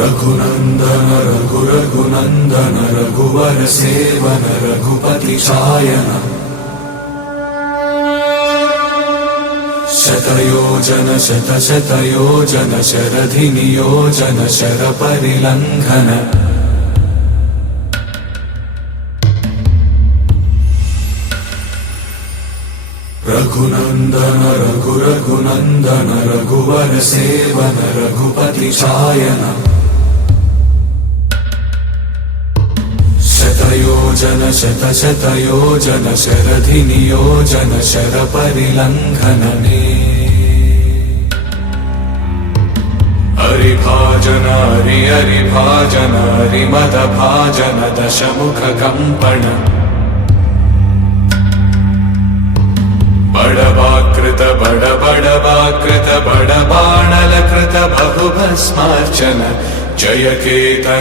रघुनंदन रघुनंदन रघुवर seven Raghupati चायन शतयोजन शतशतयोजन शरधि नियोजन sir परिलंघन Raghunandan Raghunandan रघुवर seven Raghupati चायन शतयोजन शतशतयोजन शरधि नियोजन sir परिलंघन हरिभाजन हरिभाजन हरिमद भाजन दशमुख कंपन बड़वाकृत बड़बाणल कृत बहुभस्मार्चन जय केतन